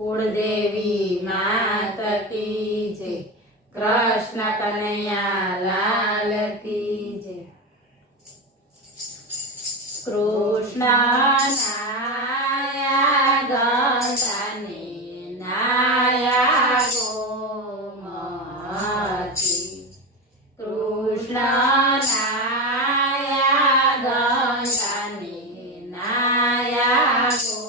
कुलदेवी मात की जय। कृष्ण कन्हैया लाल की जय। कृष्ण नाया गंगाने नाया गोमती। कृष्ण नाया गंगाने नाया गोमती।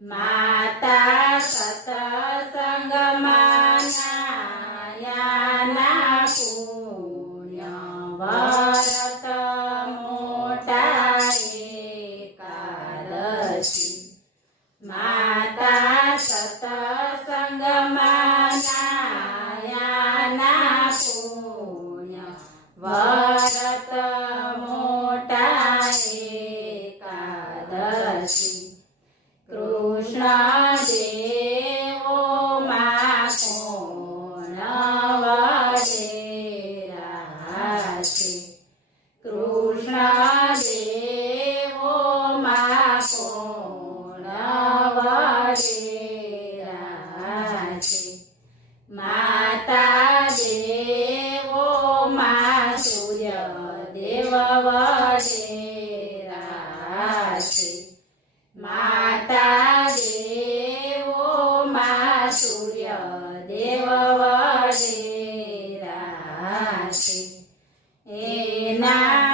माता सतसंगમાં નાયાના પુણ્ય વ્રત મોટા એકાદશી। માતા સતસંગમાં નાયાના પુણ્ય વ્રત મોટા એકાદશી। કૃષ્ણ દેવો માં કોણ વડેરા છે। કૃષ્ણ દેવો માં કોણ વડેરા છે। માતા દેવો માં સૂર્ય દેવ વડેરા છે। માતા દેવો માં સૂર્ય દેવ વડેરા છે। એના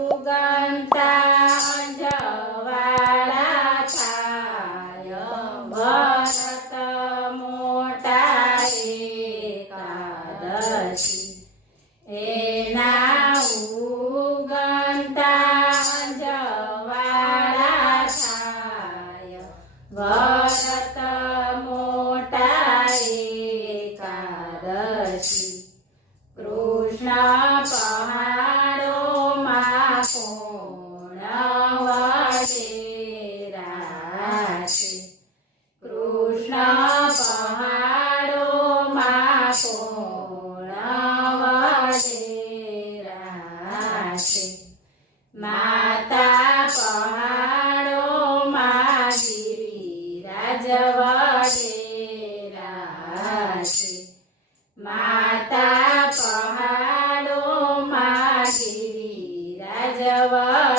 ઉગમતા અંજવાળા થાય વ્રત મોટા એકાદશી। એના ઉગમતા અંજવાળા થાય વ્રત મોટા એકાદશી। કૃષ્ણ પહાડોમાં કોણ વડેરા છે। કૃષ્ણ પહાડોમાં કોણ વડેરા છે। માતા પહાડોમાં ગિરિરાજ વડેરા છે। માતા પહાડોમાં ગિરિરાજ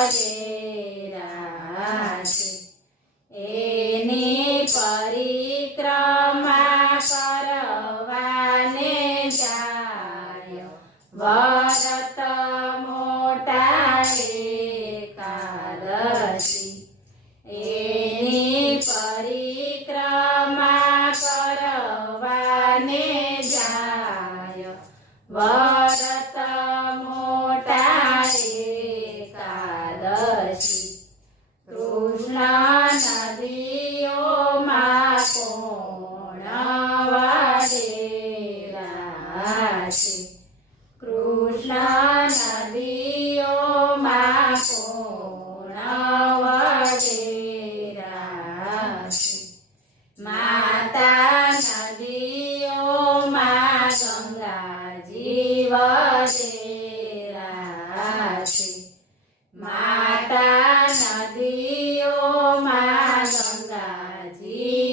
વડેરા છે। એની પરિક્રમા કરવાને જાય વ્રત મોટા એકાદશી। એની પરિક્રમા કરવાને જાય વ્રત મોટા એકાદશી। કૃષ્ણ નદીઓમાં કોણ વડેરા છે। કૃષ્ણ નદીઓમાં કોણ વડેરા છે। માતા નદીઓમાં ગંગાજી વડેરા છે। માતા નદીઓમાં ગંગાજી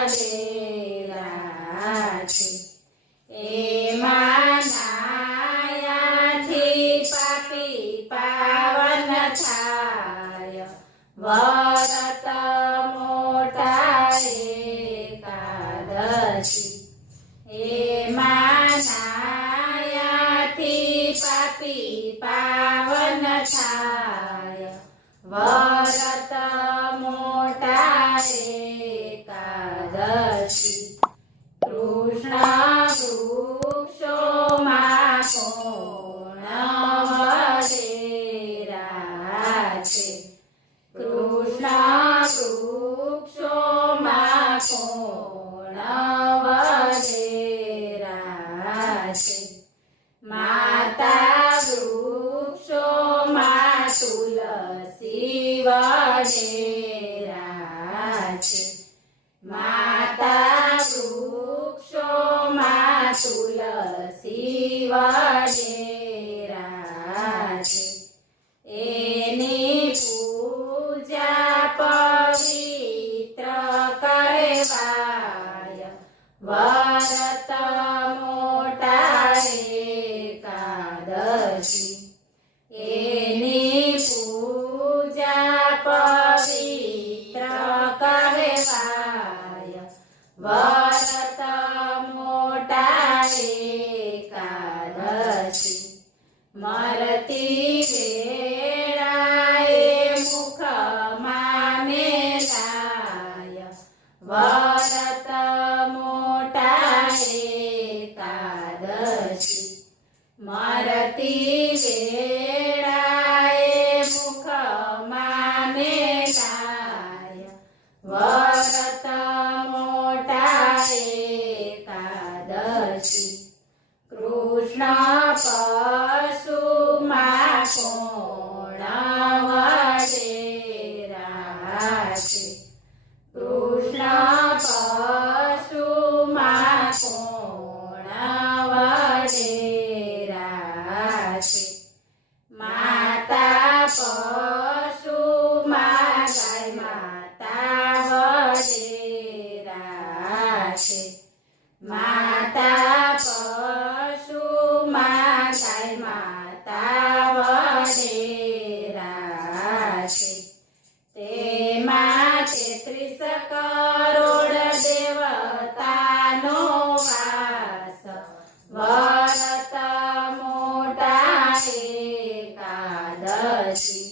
વડેરા છે। એમાં નાયાથી પાપી પાવન થાય વ્રત મોટા એકાદશી। એમાં નાયાથી પાપી પાવન થાય વ્રત મોટા એકાદશી। કૃષ્ણ વૃક્ષોમાં કોણ વડેરા છે। કૃષ્ણ વૃક્ષોમાં કોણ વડેરા છે। માતા વૃક્ષોમાં તુલસી વડેરા છે। એકાદશી એની પૂજા પવિત્ર કહેવાય વ્રત મોટા એકાદશી મરતી વેળાએ મુખમાં મેલાય વ્રત મોટા એકાદશી મરતી વેળાએ મુખમાં મેલાય વ્રત મોટા એકાદશી કૃષ્ણ પશુમાં કોણ વડેરા છે કૃષ્ણ પશુમાં કોણ વડેરા છે માતા પશુમાં ગાય માતા વડેરા છે માતા પશુમાં ગાય માતા વડેરા છે તેમાં 33 કરોડ દેવતાનો વાસ વ્રત મોટા એકાદશી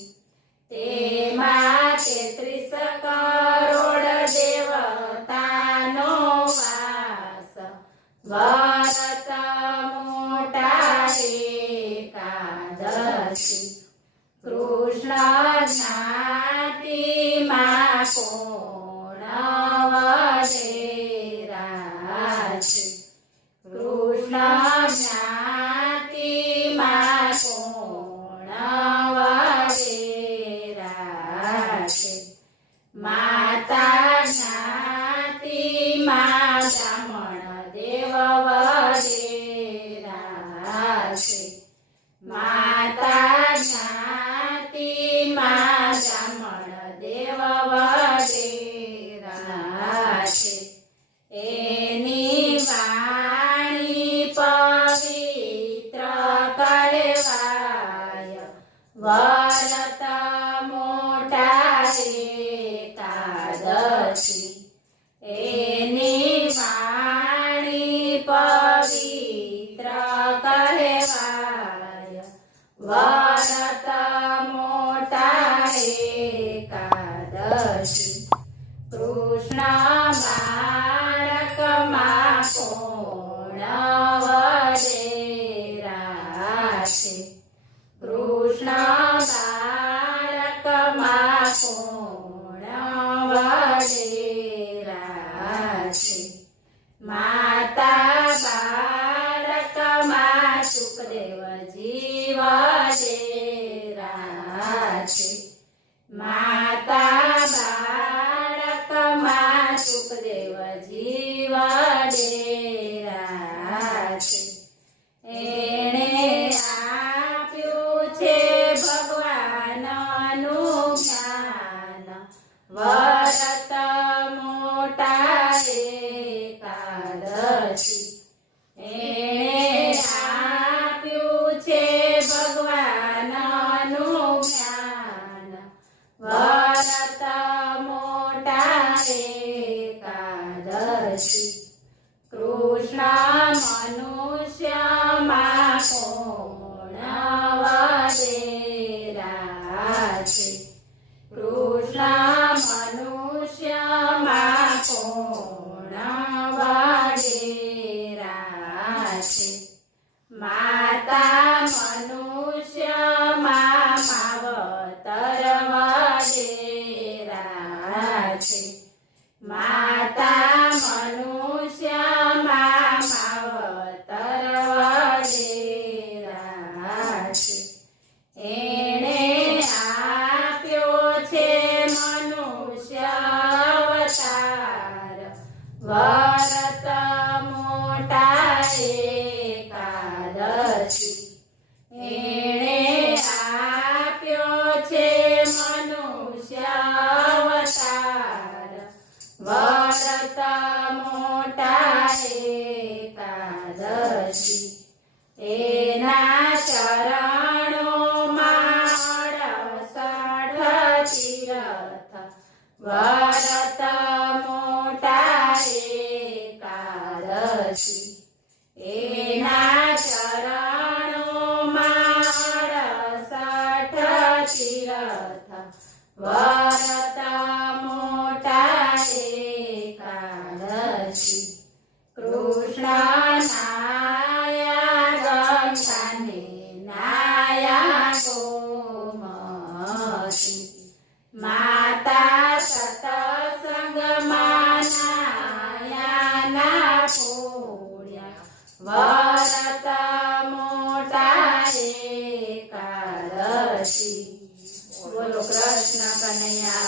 તેમાં 33 કરોડ દેવતાનો વાસ વ્રત મોટા એકાદશી કૃષ્ણ જ્ઞાતિમાં કોણ વડેરા છે કૃષ્ણ જ્ઞાતિમાં કોણ વડેરા છે માતા જ્ઞાતિમાં બ્રાહ્મણ દેવ વડેરા છે માતા જ્ઞાતિમાં બ્રાહ્મણ દેવ વડેરા છે એની વાણી પવિત્ર કહેવાય વ્રત મોટા એકાદશી એની વાણી પવિત્ર કહેવાય વ્રત મોટા એકાદશી કૃષ્ણ બાળકમાં કોણ વડેરા છે કૃષ્ણ બાળકમાં કોણ વડેરા છે માતા બાળકમાં સુખદેવજી વડેરા છે માતા બાળકમાં સુખદેવજી વડેરા છે એણે આપ્યું છે ભગવાનનું જ્ઞાન વ્રત મોટા એકાદશી એણે આપ્યું છે ભગવાનનું જ્ઞાન વ્રત વ્રત મોટા એકાદશી એના ચરણોમાં 68 તીર્થ વ્રત મોટા એકાદશી કૃષ્ણ નાયા ગંગાને નાયા ગોમતી માતા સતસંગમાં નાયા પુણ્યા વ્રત મોટા એકાદશી બોલો કૃષ્ણ કનૈયા